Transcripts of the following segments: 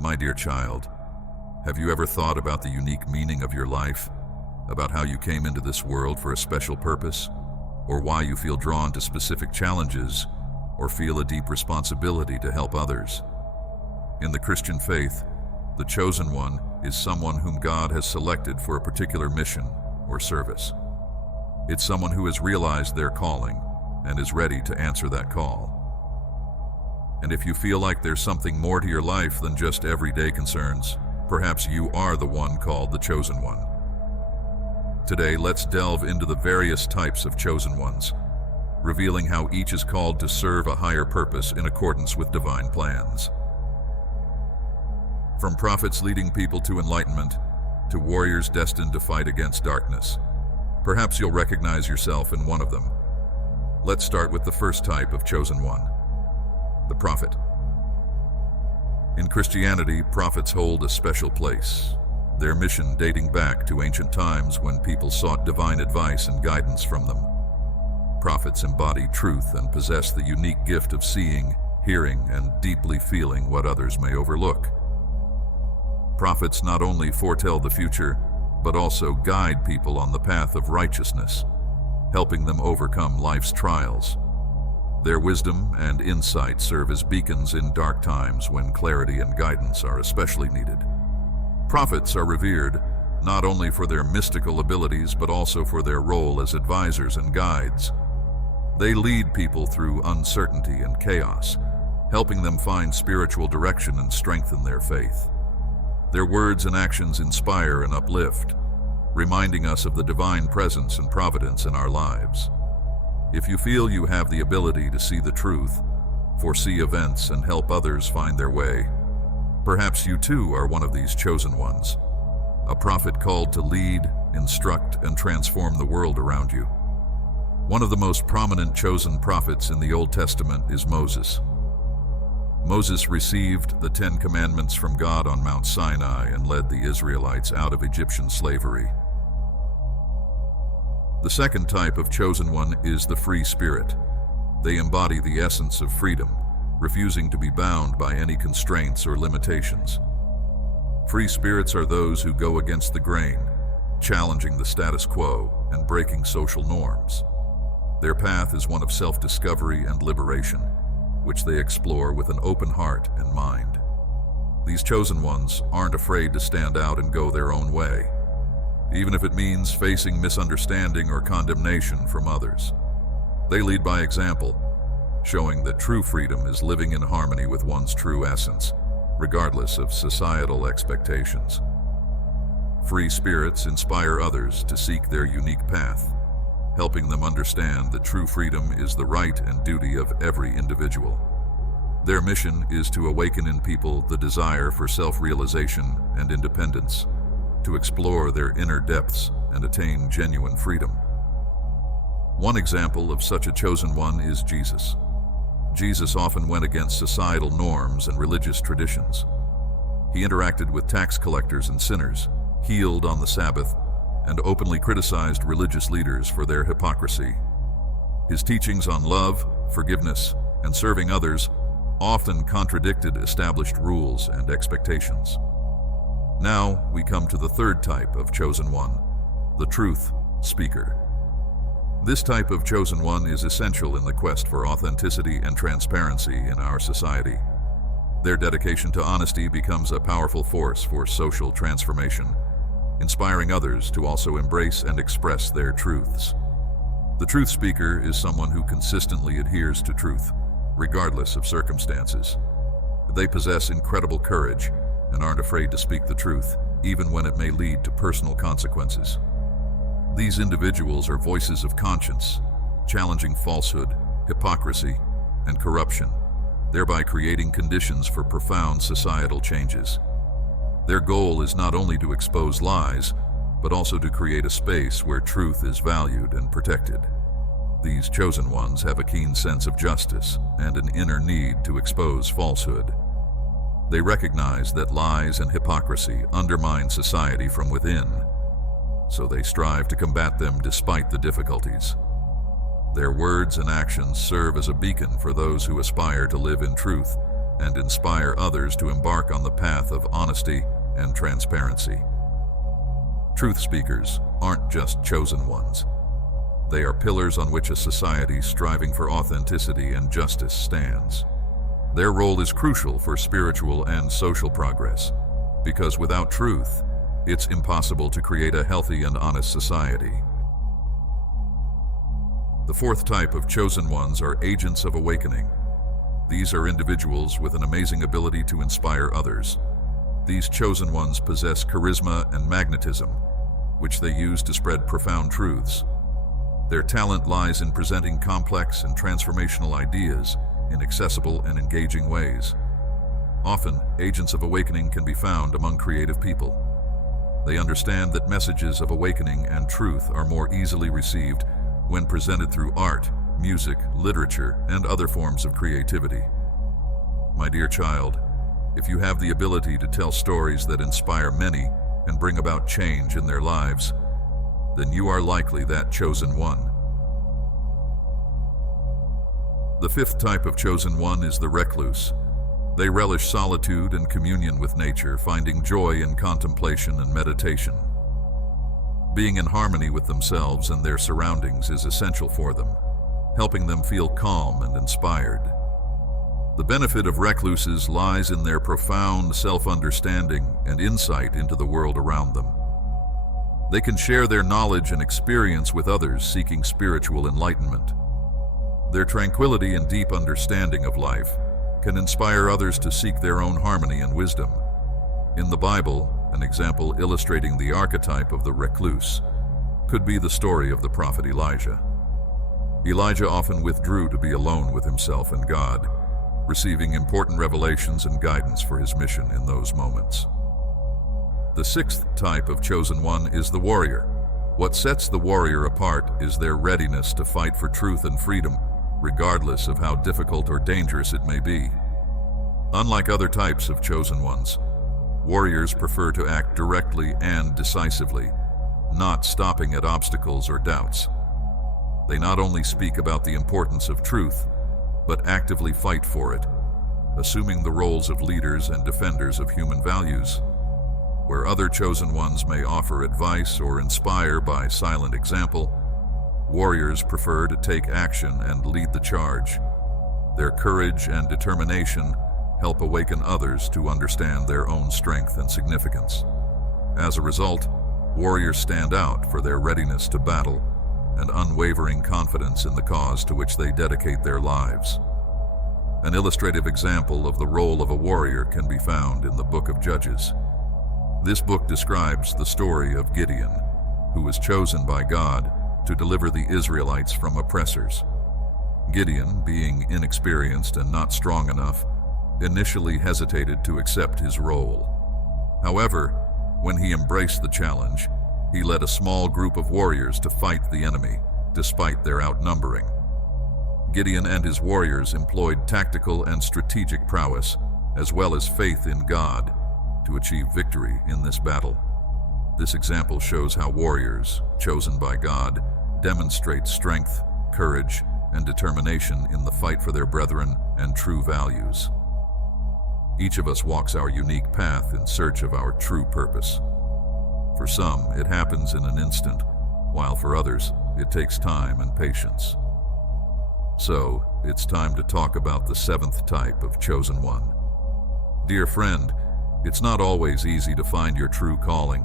My dear child, have you ever thought about the unique meaning of your life? About how you came into this world for a special purpose? Or why you feel drawn to specific challenges? Or feel a deep responsibility to help others? In the Christian faith, the chosen one is someone whom God has selected for a particular mission or service. It's someone who has realized their calling and is ready to answer that call. And if you feel like there's something more to your life than just everyday concerns, perhaps you are the one called the chosen one. Today, let's delve into the various types of chosen ones, revealing how each is called to serve a higher purpose in accordance with divine plans. From prophets leading people to enlightenment, to warriors destined to fight against darkness, perhaps you'll recognize yourself in one of them. Let's start with the first type of chosen one, the prophet. In Christianity, prophets hold a special place, their mission dating back to ancient times when people sought divine advice and guidance from them. Prophets embody truth and possess the unique gift of seeing, hearing, and deeply feeling what others may overlook. Prophets not only foretell the future, but also guide people on the path of righteousness, helping them overcome life's trials. Their wisdom and insight serve as beacons in dark times when clarity and guidance are especially needed. Prophets are revered not only for their mystical abilities, but also for their role as advisors and guides. They lead people through uncertainty and chaos, helping them find spiritual direction and strengthen their faith. Their words and actions inspire and uplift, reminding us of the divine presence and providence in our lives. If you feel you have the ability to see the truth, foresee events, and help others find their way, perhaps you too are one of these chosen ones, a prophet called to lead, instruct, and transform the world around you. One of the most prominent chosen prophets in the Old Testament is Moses. Moses received the 10 Commandments from God on Mount Sinai and led the Israelites out of Egyptian slavery. The second type of chosen one is the free spirit. They embody the essence of freedom, refusing to be bound by any constraints or limitations. Free spirits are those who go against the grain, challenging the status quo and breaking social norms. Their path is one of self-discovery and liberation, which they explore with an open heart and mind. These chosen ones aren't afraid to stand out and go their own way, even if it means facing misunderstanding or condemnation from others. They lead by example, showing that true freedom is living in harmony with one's true essence, regardless of societal expectations. Free spirits inspire others to seek their unique path, helping them understand that true freedom is the right and duty of every individual. Their mission is to awaken in people the desire for self-realization and independence, to explore their inner depths and attain genuine freedom. One example of such a chosen one is Jesus. Jesus often went against societal norms and religious traditions. He interacted with tax collectors and sinners, healed on the Sabbath, and openly criticized religious leaders for their hypocrisy. His teachings on love, forgiveness, and serving others often contradicted established rules and expectations. Now we come to the third type of chosen one, the truth speaker. This type of chosen one is essential in the quest for authenticity and transparency in our society. Their dedication to honesty becomes a powerful force for social transformation, inspiring others to also embrace and express their truths. The truth speaker is someone who consistently adheres to truth, regardless of circumstances. They possess incredible courage and aren't afraid to speak the truth, even when it may lead to personal consequences. These individuals are voices of conscience, challenging falsehood, hypocrisy, and corruption, thereby creating conditions for profound societal changes. Their goal is not only to expose lies, but also to create a space where truth is valued and protected. These chosen ones have a keen sense of justice and an inner need to expose falsehood. They recognize that lies and hypocrisy undermine society from within, so they strive to combat them despite the difficulties. Their words and actions serve as a beacon for those who aspire to live in truth and inspire others to embark on the path of honesty and transparency. Truth speakers aren't just chosen ones. They are pillars on which a society striving for authenticity and justice stands. Their role is crucial for spiritual and social progress, because without truth, it's impossible to create a healthy and honest society. The fourth type of chosen ones are agents of awakening. These are individuals with an amazing ability to inspire others. These chosen ones possess charisma and magnetism, which they use to spread profound truths. Their talent lies in presenting complex and transformational ideas in accessible and engaging ways. Often, agents of awakening can be found among creative people. They understand that messages of awakening and truth are more easily received when presented through art, music, literature, and other forms of creativity. My dear child, if you have the ability to tell stories that inspire many and bring about change in their lives, then you are likely that chosen one. The fifth type of chosen one is the recluse. They relish solitude and communion with nature, finding joy in contemplation and meditation. Being in harmony with themselves and their surroundings is essential for them, helping them feel calm and inspired. The benefit of recluses lies in their profound self-understanding and insight into the world around them. They can share their knowledge and experience with others seeking spiritual enlightenment. Their tranquility and deep understanding of life can inspire others to seek their own harmony and wisdom. In the Bible, an example illustrating the archetype of the recluse could be the story of the prophet Elijah. Elijah often withdrew to be alone with himself and God, receiving important revelations and guidance for his mission in those moments. The sixth type of chosen one is the warrior. What sets the warrior apart is their readiness to fight for truth and freedom, regardless of how difficult or dangerous it may be. Unlike other types of chosen ones, warriors prefer to act directly and decisively, not stopping at obstacles or doubts. They not only speak about the importance of truth, but actively fight for it, assuming the roles of leaders and defenders of human values. Where other chosen ones may offer advice or inspire by silent example, warriors prefer to take action and lead the charge. Their courage and determination help awaken others to understand their own strength and significance. As a result, warriors stand out for their readiness to battle and unwavering confidence in the cause to which they dedicate their lives. An illustrative example of the role of a warrior can be found in the book of Judges. This book describes the story of Gideon, who was chosen by God to deliver the Israelites from oppressors. Gideon, being inexperienced and not strong enough, initially hesitated to accept his role. However, when he embraced the challenge, he led a small group of warriors to fight the enemy, despite their outnumbering. Gideon and his warriors employed tactical and strategic prowess, as well as faith in God, to achieve victory in this battle. This example shows how warriors, chosen by God, demonstrate strength, courage, and determination in the fight for their brethren and true values. Each of us walks our unique path in search of our true purpose. For some, it happens in an instant, while for others, it takes time and patience. So, it's time to talk about the seventh type of chosen one. Dear friend, it's not always easy to find your true calling.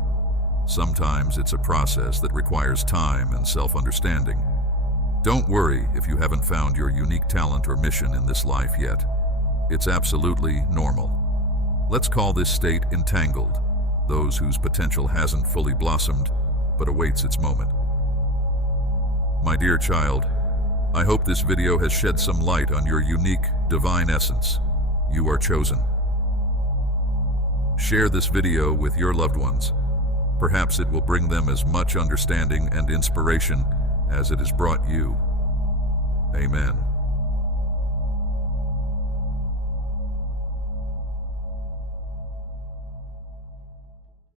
Sometimes it's a process that requires time and self-understanding. Don't worry if you haven't found your unique talent or mission in this life yet. It's absolutely normal. Let's call this state entangled, those whose potential hasn't fully blossomed, but awaits its moment. My dear child, I hope this video has shed some light on your unique, divine essence. You are chosen. Share this video with your loved ones. Perhaps it will bring them as much understanding and inspiration as it has brought you. Amen.